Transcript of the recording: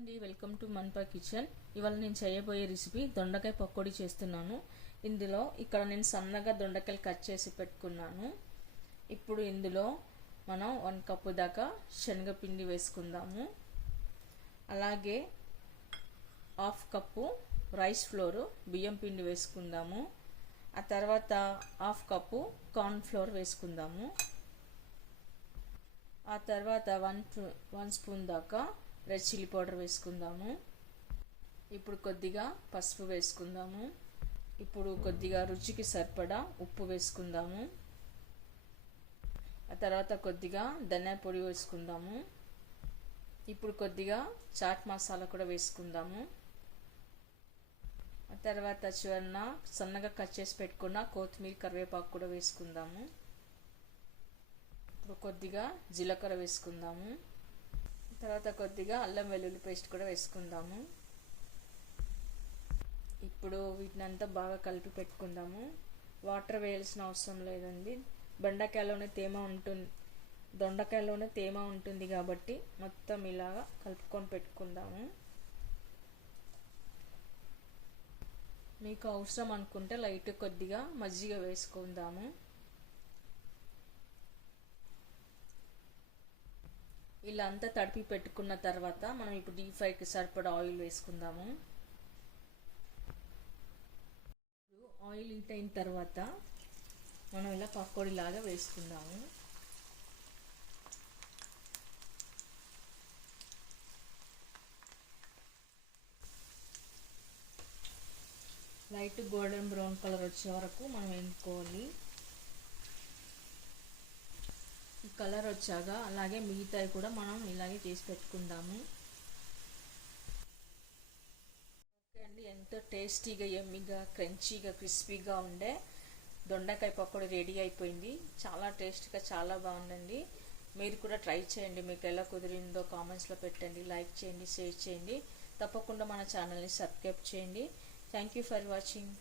అండి, welcome to Monpa kitchen. ఇవాళ నేను చేయబోయే రెసిపీ దొండకాయ పకోడీ చేస్తున్నాను. ఇందులో ఇక్కడ నేను సన్నగా దొండకాయలు కట్ చేసి పెట్టుకున్నాను. ఇప్పుడు ఇందులో మనం 1 కప్పు దాకా శనగపిండి వేసుకుందాము. అలాగే 1/2 కప్పు రైస్ ఫ్లోర్ బియ్యం పిండి వేసుకుందాము. ఆ తర్వాత 1/2 కప్పు కార్న్ ఫ్లోర్ వేసుకుందాము. ఆ తర్వాత 1 స్పూన్ దాకా రెడ్ చిల్లీ పౌడర్ వేసుకుందాము. ఇప్పుడు కొద్దిగా పసుపు వేసుకుందాము. ఇప్పుడు కొద్దిగా రుచికి సరిపడా ఉప్పు వేసుకుందాము. ఆ తర్వాత కొద్దిగా ధనియా పొడి వేసుకుందాము. ఇప్పుడు కొద్దిగా చాట్ మసాలా కూడా వేసుకుందాము. ఆ తర్వాత చివరన సన్నగా కట్ చేసి పెట్టుకున్న కొత్తిమీర కరివేపాకు కూడా వేసుకుందాము. ఇప్పుడు కొద్దిగా జీలకర్ర వేసుకుందాము. తర్వాత కొద్దిగా అల్లం వెల్లుల్లి పేస్ట్ కూడా వేసుకుందాము. ఇప్పుడు వీటినంతా బాగా కలిపి పెట్టుకుందాము. వాటర్ వేయాల్సిన అవసరం లేదండి. దొండకాయలోనే తేమ ఉంటుంది కాబట్టి మొత్తం ఇలాగా కలుపుకొని పెట్టుకుందాము. మీకు అవసరం అనుకుంటే లైట్ కొద్దిగా మజ్జిగ వేసుకుందాము. ఇలా అంతా తడిపి పెట్టుకున్న తర్వాత మనం ఇప్పుడు డీప్ ఫ్రైకి సరిపడా ఆయిల్ వేసుకుందాము. ఆయిల్ హీట్ అయిన తర్వాత మనం ఇలా పకోడీ లాగా వేసుకుందాము. లైట్ గోల్డెన్ బ్రౌన్ కలర్ వచ్చే వరకు మనం వేసుకోవాలి. ఈ కలర్ వచ్చాక అలాగే మిగతాయి కూడా మనం ఇలాగే చేసి పెట్టుకుందాము. ఓకే అండి, ఎంతో టేస్టీగా యమ్మీగా క్రంచీగా క్రిస్పీగా ఉండే దొండకాయ పకోడీ రెడీ అయిపోయింది. చాలా టేస్ట్గా చాలా బాగుందండి. మీరు కూడా ట్రై చేయండి. మీకు ఎలా కుదిరిందో కామెంట్స్లో పెట్టండి. లైక్ చేయండి, షేర్ చేయండి. తప్పకుండా మన ఛానల్ని సబ్స్క్రైబ్ చేయండి. Thank you for watching.